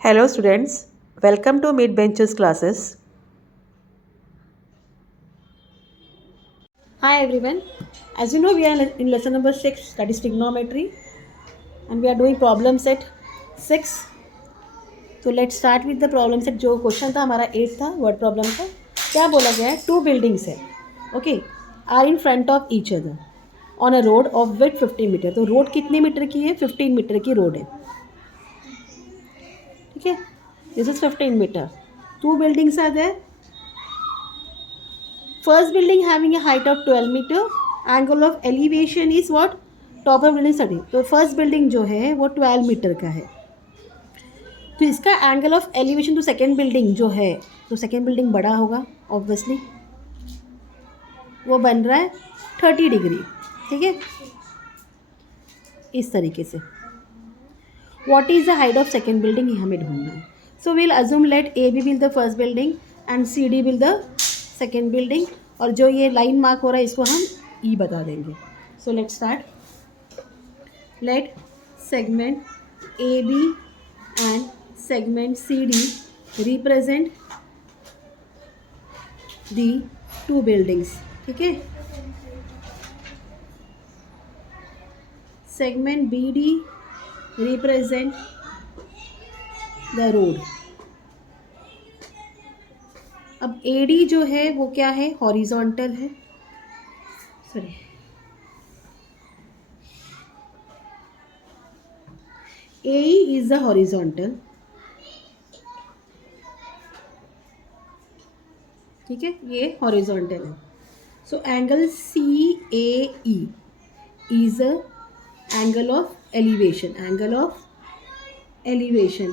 Hello students, welcome to Mid Benches classes. Hi everyone. As you know, we are in lesson number 6, that is trigonometry, and we are doing problem set 6. So let's start with the problem set. जो question था हमारा 8 था, word problem का. क्या बोला गया है? Two buildings है, okay, are in front of each other on a road of with 15 metre. तो रोड कितने मीटर की है? 15 मीटर की रोड है, ठीक है. This is 15 metre. Two buildings are there. First building having a height of 12 meter, angle of elevation is what? Top of building 30. तो first building जो है वो 12 मीटर का है. तो इसका angle of elevation to second building जो है, तो सेकेंड बिल्डिंग बड़ा होगा ऑब्वियसली, वो बन रहा है 30 डिग्री, ठीक है. इस तरीके से what is the height of second building, ये हमें ढूंढना है. So will assume let A B will the first building and C D will the second building, और जो ये लाइन मार्क हो रहा है इसको हम ई बता देंगे. So let start. Let segment A B and segment C D represent the two buildings, ठीक है. Segment B D represent the road. अब ए डी जो है वो क्या है? हॉरिजॉन्टल है, sorry, A is the horizontal, ठीक है, ये हॉरिजॉन्टल है. So angle C A E is a angle of elevation, angle of elevation,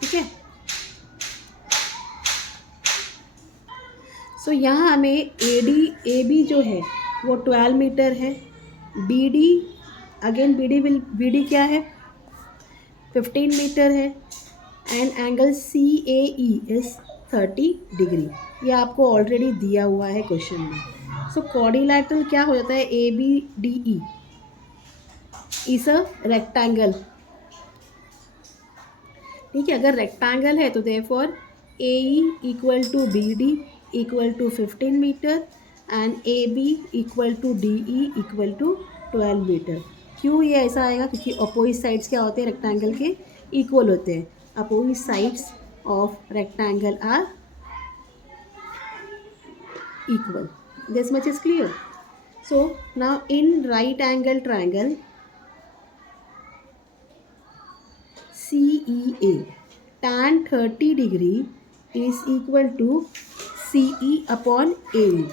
ठीक है. सो यहाँ हमें ए बी जो है वो 12 मीटर है. B D, again B D क्या है? 15 मीटर है. And angle C A E is 30 degree. ये आपको ऑलरेडी दिया हुआ है क्वेश्चन में. सो क्वाड्रिलैटरल क्या हो जाता है? A B D E is a rectangle, ठीक है. अगर रेक्टेंगल है तो therefore A E equal to B D equal to 15 metre and A B equal to D E equal to 12 metre. क्यों ये ऐसा आएगा? क्योंकि अपोजिट साइड्स क्या होते हैं रेक्टेंगल के? इक्वल होते हैं. Opposite sides of rectangle are equal. This much is clear. So now in right angle triangle CEA, tan 30 degree is equal to CE upon AE,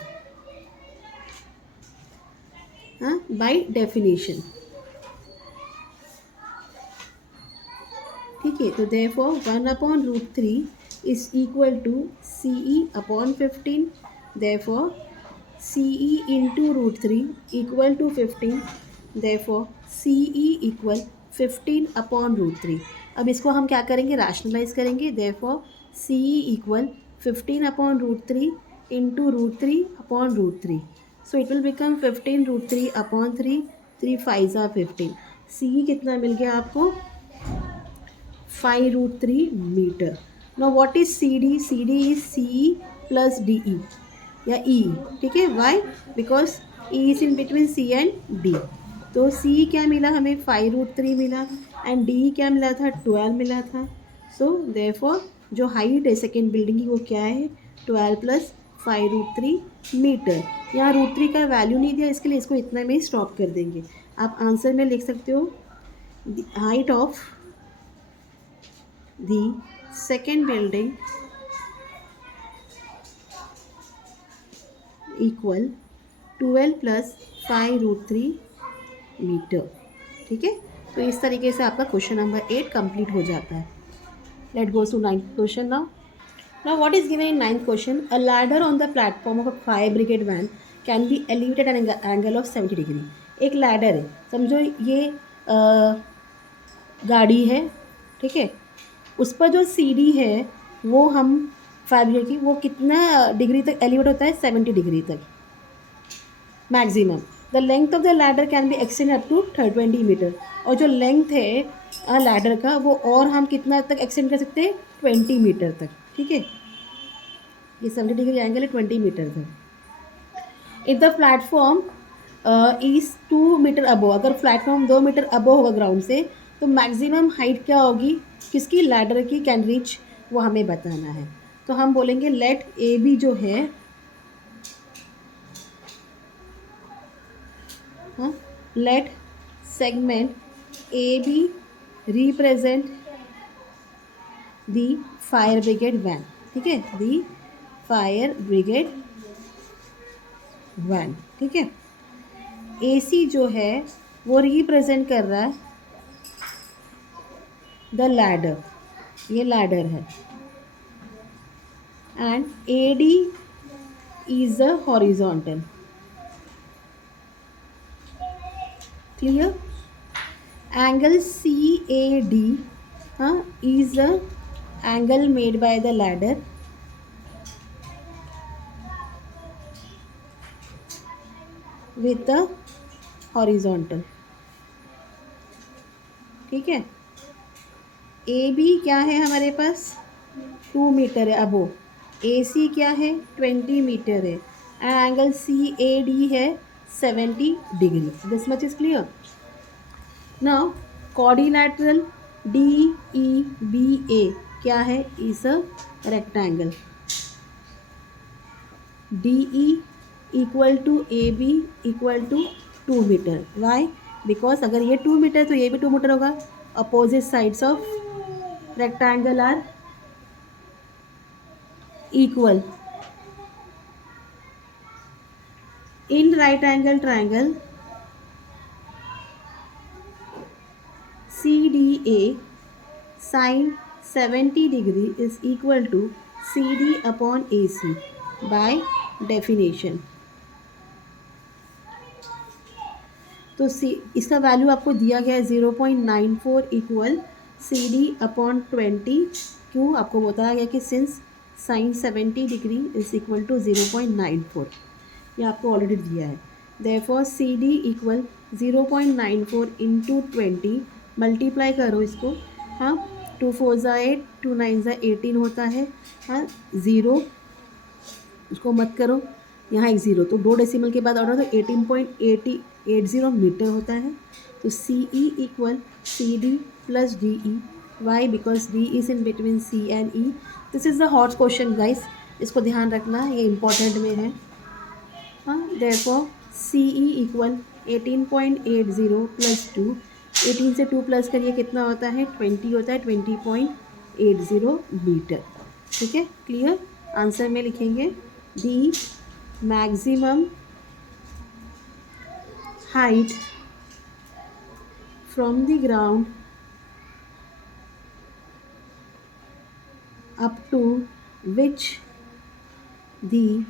by definition, ठीक है. तो therefore 1/√3 is equal to CE upon 15. Therefore CE into √3 equal to 15. Therefore CE equal 15 upon √3. अब इसको हम क्या करेंगे? Rationalise करेंगे. Therefore CE equal 15 upon √3 into √3 upon √3. So it will become 15 √3 upon 3. 3 5s are 15. CE कितना मिल गया आपको? 5√3 metre. Now what is CD? CD is CE plus DE या E, ठीक है. Why? Because E is in between C and D. तो C क्या मिला हमें? 5√3 मिला. एंड D क्या मिला था? 12 मिला था. सो देयरफॉर जो हाइट है सेकेंड बिल्डिंग की वो क्या है? 12 प्लस 5√3 मीटर. यहाँ √3 का वैल्यू नहीं दिया, इसके लिए इसको इतना में ही स्टॉप कर देंगे. आप आंसर में लिख सकते हो height of the second building equal 12 plus 5√3 metre, ठीक है. तो इस तरीके से आपका क्वेश्चन नंबर 8 कंप्लीट हो जाता है. Let go to 9th question now. Now what is given in 9th question? A ladder on the platform of a fire brigade van can be elevated at an angle of 70 degree. एक ladder है, समझो ये गाड़ी है, ठीक है. उस पर जो सीढ़ी है वो हम फायर ब्रिगेड की, वो कितना डिग्री तक एलिवेट होता है? 70 डिग्री तक maximum. The length of the ladder can be extend up to 20 metre, और जो लेंथ है लैडर का वो और हम कितना तक एक्सटेंड कर सकते हैं, 20 मीटर तक, ठीक है। ये 70 डिग्री एंगल है, 20 मीटर तक। If the platform is 2 metre above, अगर प्लेटफॉर्म 2 मीटर अबो होगा ग्राउंड से, तो मैक्सिमम हाइट क्या होगी किसकी, लैडर की, कैन रीच, वो हमें बताना है। तो हम बोलेंगे लेट ए बी जो है, हाँ, let segment A B represent the fire brigade van, ठीक है, दी फायर ब्रिगेड वैन, ठीक है। ए सी जो है वो रिप्रेजेंट कर रहा है द लैडर, ये लैडर है, and A D is the horizontal, clear. Angle C A D, हाँ, is the angle made by the ladder with the horizontal, ठीक है। ए बी क्या है हमारे पास, 2 मीटर है अबो, ए सी क्या है 20 मीटर है, and angle C A D है 70 degree, this much is clear. Now quadrilateral D E B A क्या है, is a rectangle, D E equal to A B equal to 2 metre, why, because अगर ये 2 metre तो ये भी 2 metre होगा, opposite sides of rectangle are equal. In right angle triangle CDA, sin 70 degree is equal to CD upon AC by definition. तो इसका value आपको दिया गया है 0.94 इक्वल CD अपॉन 20, क्यों आपको बताया गया कि since sine 70 degree is equal to 0.94, ये आपको ऑलरेडी दिया है। Therefore C D equal 0.94 into 20, multiply करो इसको, हाँ, 2 4 ज़ा 8, 2 9 ज़ा 18 होता है, हाँ, 0 उसको मत करो, यहाँ एक ज़ीरो, तो 2 डेसिमल के बाद ऑर्डर तो 18.80 मीटर होता है। तो C E equal C D plus D E, why, because D is in between C and E. This is the hot question guys, इसको ध्यान रखना, ये इंपॉर्टेंट में है, हाँ। Therefore C E equal 18.80 plus 2, 18 से 2 प्लस करिए कितना होता है, 20 होता है, 20.80 मीटर, ठीक है, क्लियर। आंसर में लिखेंगे the maximum height from the ground up to which the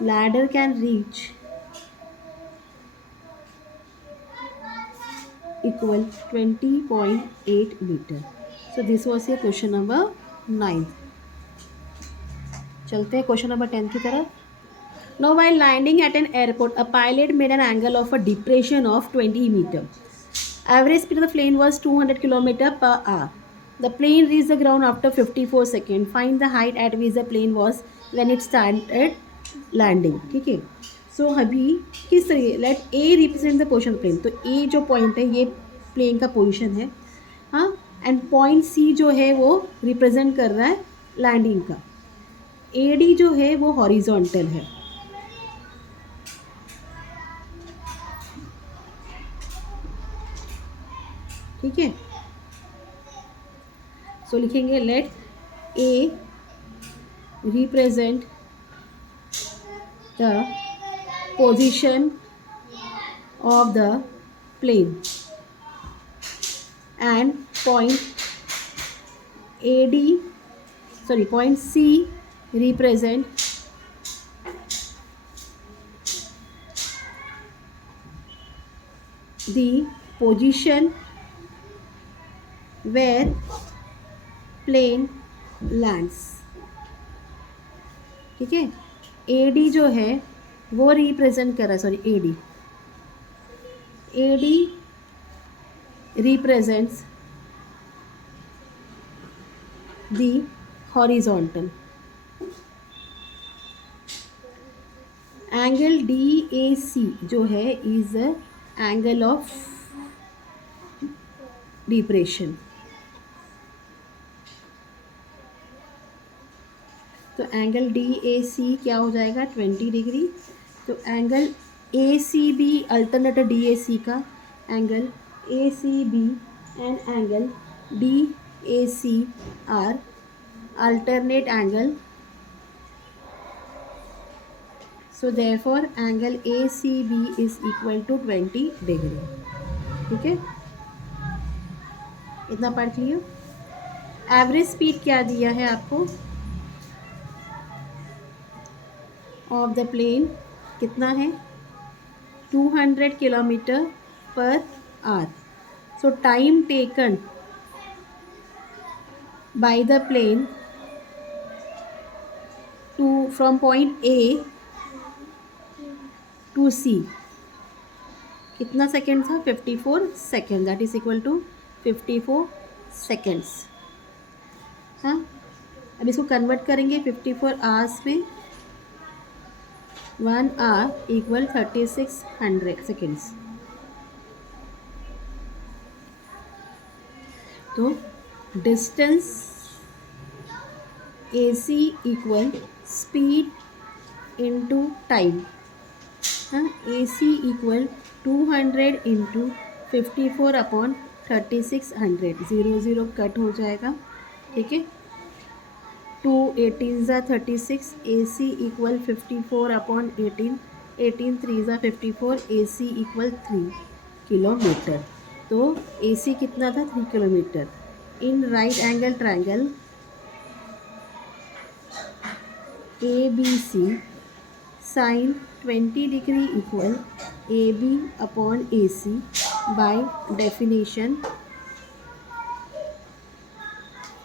ladder can reach equal 20.8 meter. So this was your question number 9. चलते हैं क्वेश्चन नंबर 10 की तरफ। Now while landing at an airport, a pilot made an angle of a depression of 20 meter. Average speed of the plane was 200 km per hour. The plane reached the ground after 54 seconds. Find the height at which the plane was when it started landing. ठीक है, सो अभी किस तरीके, let A represent the position plane, तो A जो point है ये plane का पोजिशन है, हाँ, एंड पॉइंट सी जो है वो रिप्रेजेंट कर रहा है लैंडिंग का, ए डी जो है वो हॉरिजॉन्टल है, ठीक है। सो लिखेंगे let A represent the position of the plane and point A D, sorry, point C represent the position where plane lands, ठीक है। ए डी जो है वो रिप्रेजेंट कर रहा है, sorry, A D AD represents the horizontal. Angle DAC जो है इज एंगल ऑफ डिप्रेशन. तो एंगल DAC क्या हो जाएगा 20 डिग्री. तो एंगल ACB अल्टरनेट DAC का angle ACB and angle DAC are alternate angle, so therefore angle ACB is equal to 20 degree. ठीक है, इतना पार्ट क्लियर. एवरेज स्पीड क्या दिया है आपको ऑफ द प्लेन, कितना है 200 किलोमीटर पर hour. So time taken by the plane to from point A to C कितना सेकेंड था 54 second. That is equal to 54 seconds. हाँ, अब इसको कन्वर्ट करेंगे 54 आवर्स में. 1 आवर इक्वल 3600 सेकेंड्स. तो distance AC equal speed into time. हाँ, AC equal 200 into 54 upon 3600. 0 0 cut हो जाएगा. ठीक है, 2 18 ज़ा 36. AC equal 54 upon 18. 18 3 ज़ा 54. AC equal 3 kilometre. तो AC कितना था 3 kilometre. In right angle triangle ABC sine 20 degree equal AB upon AC by definition.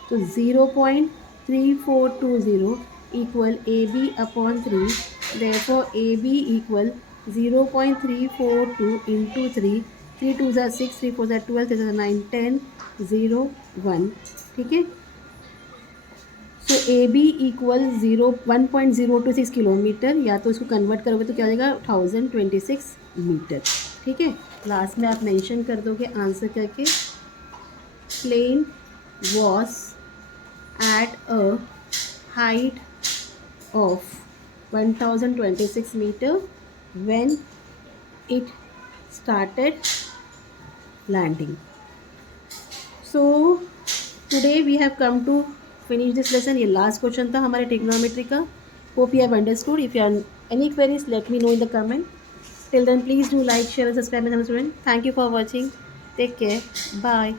तो 0.3420 equal AB upon 3. Therefore AB equal 0.342 into 3. 3 2 ज़ा 6. 3 4 ज़ा 12. 3 9 10 0 1. ठीक है, सो AB इक्वल 1.026 किलोमीटर. या तो इसको कन्वर्ट करोगे तो क्या हो जाएगा 1026 मीटर. ठीक है, लास्ट में आप मेंशन कर दोगे आंसर करके. Plane was at a height of 1026 meter when it started landing. So today we have come to finish this lesson. ये last question था हमारे trigonometry का. Hope you have understood. If you have any queries, let me know in the comment. Till then, please do like, share and subscribe my channel, student. Thank you for watching. Take care. Bye.